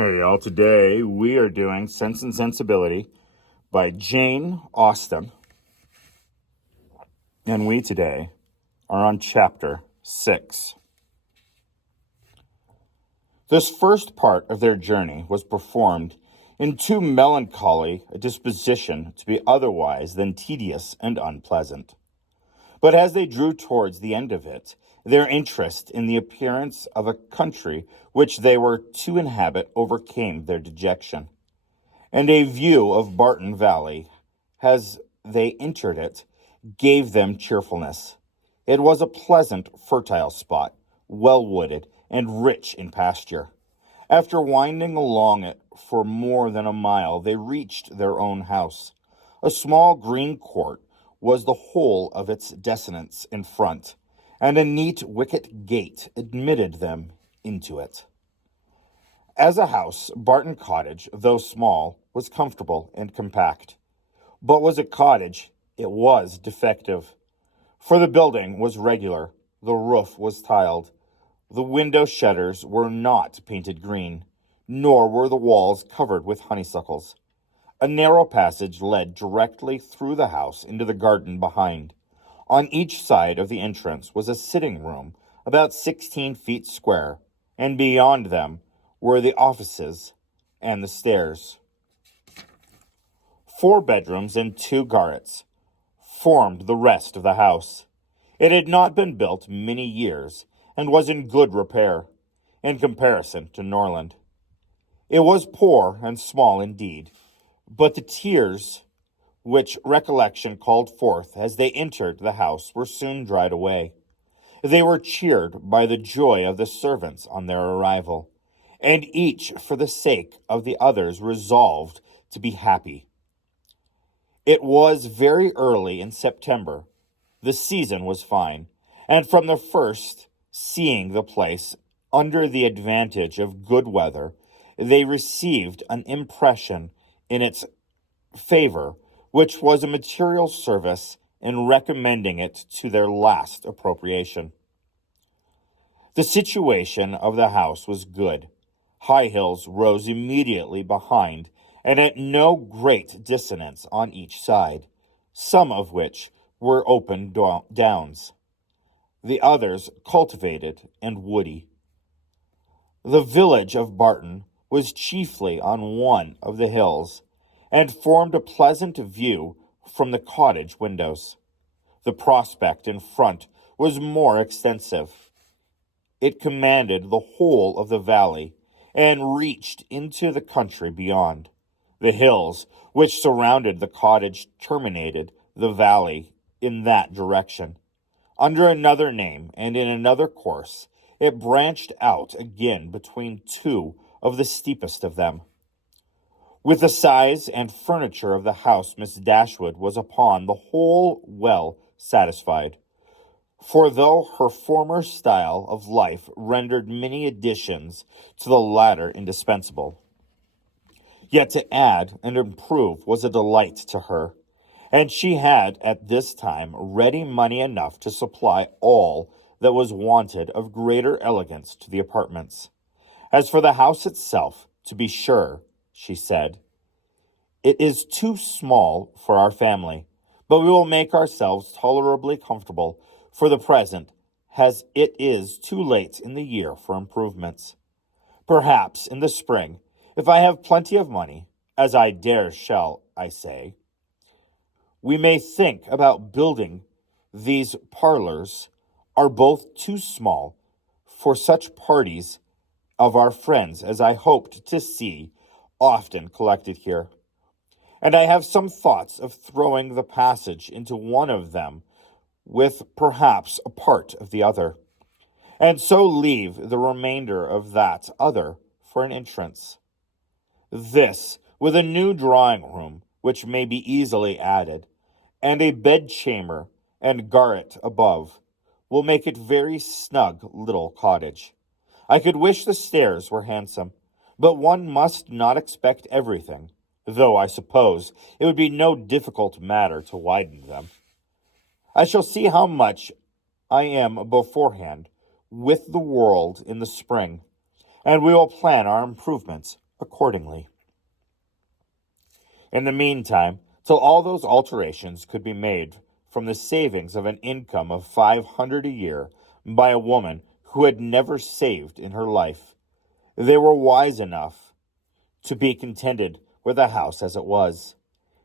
Hey y'all, today we are doing Sense and Sensibility by Jane Austen. And we today are on chapter 6. This first part of their journey was performed in too melancholy a disposition to be otherwise than tedious and unpleasant. But as they drew towards the end of it, their interest in the appearance of a country which they were to inhabit overcame their dejection, and a view of Barton Valley, as they entered it, gave them cheerfulness. It was a pleasant, fertile spot, well wooded, and rich in pasture. After winding along it for more than a mile, they reached their own house. A small green court was the whole of its descendants in front, and a neat wicket gate admitted them into it. As a house, Barton Cottage, though small, was comfortable and compact. But was it cottage? It was defective. For the building was regular, the roof was tiled, the window shutters were not painted green, nor were the walls covered with honeysuckles. A narrow passage led directly through the house into the garden behind. On each side of the entrance was a sitting room about 16 feet square, and beyond them were the offices and the stairs. 4 bedrooms and 2 garrets formed the rest of the house. It had not been built many years, and was in good repair, in comparison to Norland. It was poor and small indeed, but the tears which recollection called forth as they entered the house were soon dried away. They were cheered by the joy of the servants on their arrival, and each for the sake of the others resolved to be happy. It was very early in September. The season was fine, and from the first, seeing the place under the advantage of good weather, they received an impression in its favor, which was a material service in recommending it to their last appropriation. The situation of the house was good. High hills rose immediately behind, and at no great distance on each side, some of which were open downs, the others cultivated and woody. The village of Barton was chiefly on one of the hills, and formed a pleasant view from the cottage windows. The prospect in front was more extensive. It commanded the whole of the valley, and reached into the country beyond. The hills which surrounded the cottage terminated the valley in that direction. Under another name and in another course, it branched out again between 2 of the steepest of them. With the size and furniture of the house, Miss Dashwood was upon the whole well satisfied, for though her former style of life rendered many additions to the latter indispensable, yet to add and improve was a delight to her, and she had at this time ready money enough to supply all that was wanted of greater elegance to the apartments. As for the house itself, to be sure, she said, it is too small for our family, but we will make ourselves tolerably comfortable for the present, as it is too late in the year for improvements. Perhaps in the spring, if I have plenty of money, as I dare shall I say, we may think about building. These parlors are both too small for such parties of our friends as I hoped to see often collected here, and I have some thoughts of throwing the passage into one of them with perhaps a part of the other, and so leave the remainder of that other for an entrance. This, with a new drawing-room, which may be easily added, and a bedchamber and garret above, will make it very snug little cottage. I could wish the stairs were handsome, but one must not expect everything, though I suppose it would be no difficult matter to widen them. I shall see how much I am beforehand with the world in the spring, and we will plan our improvements accordingly. In the meantime, till all those alterations could be made from the savings of an income of 500 a year by a woman who had never saved in her life, they were wise enough to be contented with the house as it was,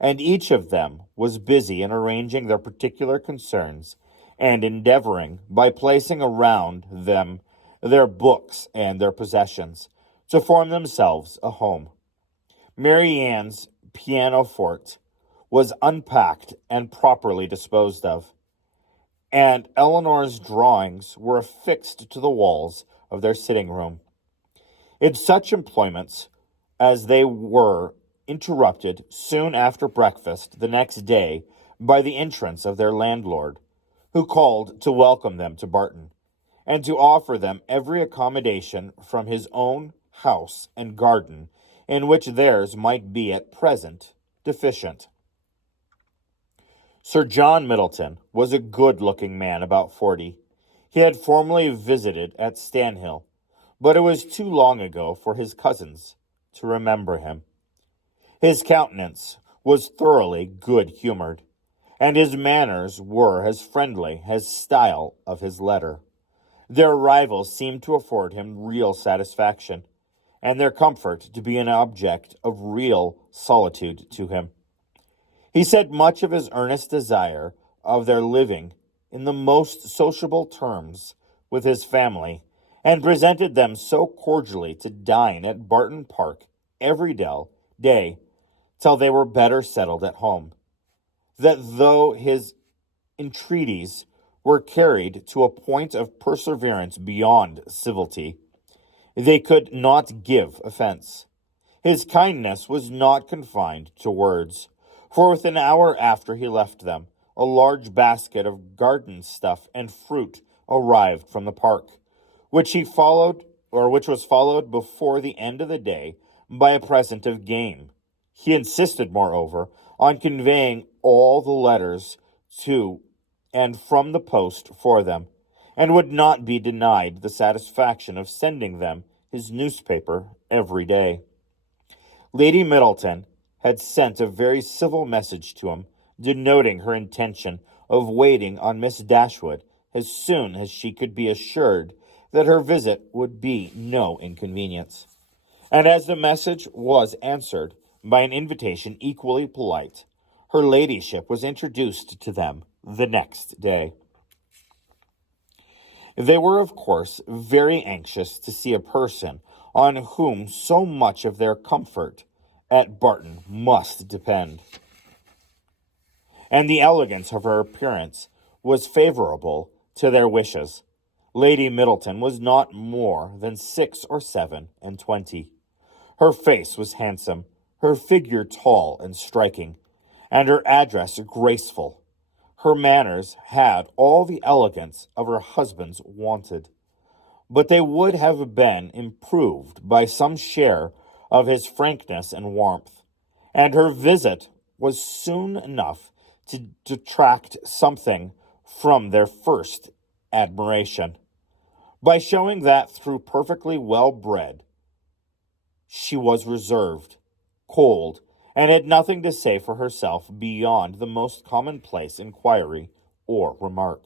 and each of them was busy in arranging their particular concerns and endeavoring, by placing around them their books and their possessions, to form themselves a home. Mary Ann's pianoforte was unpacked and properly disposed of, and Eleanor's drawings were affixed to the walls of their sitting room. In such employments as they were interrupted soon after breakfast the next day by the entrance of their landlord, who called to welcome them to Barton, and to offer them every accommodation from his own house and garden in which theirs might be at present deficient. Sir John Middleton was a good-looking man about 40. He had formerly visited at Stanhill, but it was too long ago for his cousins to remember him. His countenance was thoroughly good-humored, and his manners were as friendly as style of his letter. Their arrival seemed to afford him real satisfaction, and their comfort to be an object of real solitude to him. He said much of his earnest desire of their living in the most sociable terms with his family, and presented them so cordially to dine at Barton Park every day till they were better settled at home, that though his entreaties were carried to a point of perseverance beyond civility, they could not give offense. His kindness was not confined to words, for within an hour after he left them, a large basket of garden stuff and fruit arrived from the park, which was followed before the end of the day by a present of game. He insisted, moreover, on conveying all the letters to and from the post for them, and would not be denied the satisfaction of sending them his newspaper every day. Lady Middleton had sent a very civil message to him, denoting her intention of waiting on Miss Dashwood as soon as she could be assured that her visit would be no inconvenience. And as the message was answered by an invitation equally polite, her ladyship was introduced to them the next day. They were, of course, very anxious to see a person on whom so much of their comfort at Barton must depend, and the elegance of her appearance was favorable to their wishes. Lady Middleton was not more than 6 or 7 and 20. Her face was handsome, her figure tall and striking, and her address graceful. Her manners had all the elegance of her husband's wanted, but they would have been improved by some share of his frankness and warmth, and her visit was soon enough to detract something from their first admiration, by showing that, through perfectly well bred, she was reserved, cold, and had nothing to say for herself beyond the most commonplace inquiry or remark.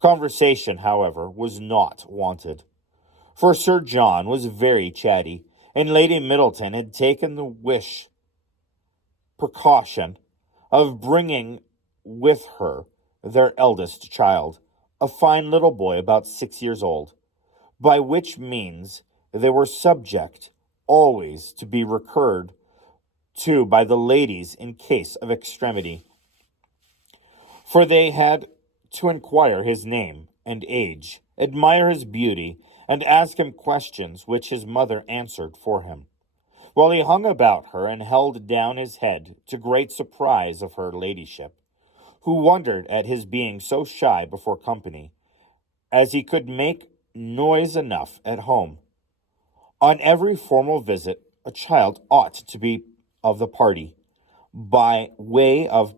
Conversation, however, was not wanted, for Sir John was very chatty, and Lady Middleton had taken the precaution of bringing with her their eldest child, a fine little boy about 6 years old, by which means they were subject always to be recurred to by the ladies in case of extremity, for they had to inquire his name and age, admire his beauty, and ask him questions which his mother answered for him, while he hung about her and held down his head, to great surprise of her ladyship, who wondered at his being so shy before company, as he could make noise enough at home. On every formal visit, a child ought to be of the party, by way of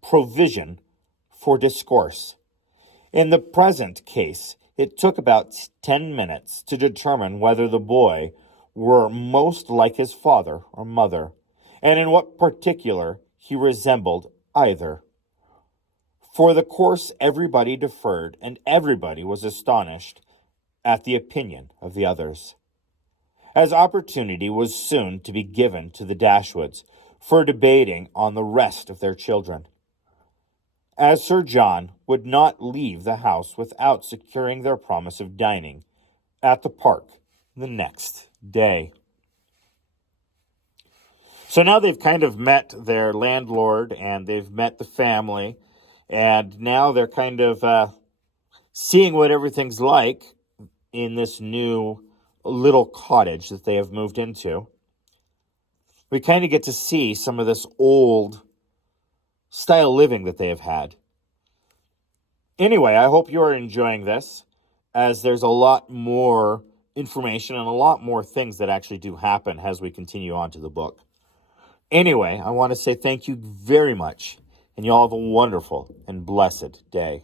provision for discourse. In the present case, it took about 10 minutes to determine whether the boy were most like his father or mother, and in what particular he resembled either. For the course everybody deferred, and everybody was astonished at the opinion of the others. As opportunity was soon to be given to the Dashwoods for debating on the rest of their children, as Sir John would not leave the house without securing their promise of dining at the park the next day. So now they've kind of met their landlord and they've met the family, and now they're kind of seeing what everything's like in this new little cottage that they have moved into. We kind of get to see some of this old style living that they have had. Anyway, I hope you are enjoying this, as there's a lot more information and a lot more things that actually do happen as we continue on to the book. Anyway, I want to say thank you very much, and you all have a wonderful and blessed day.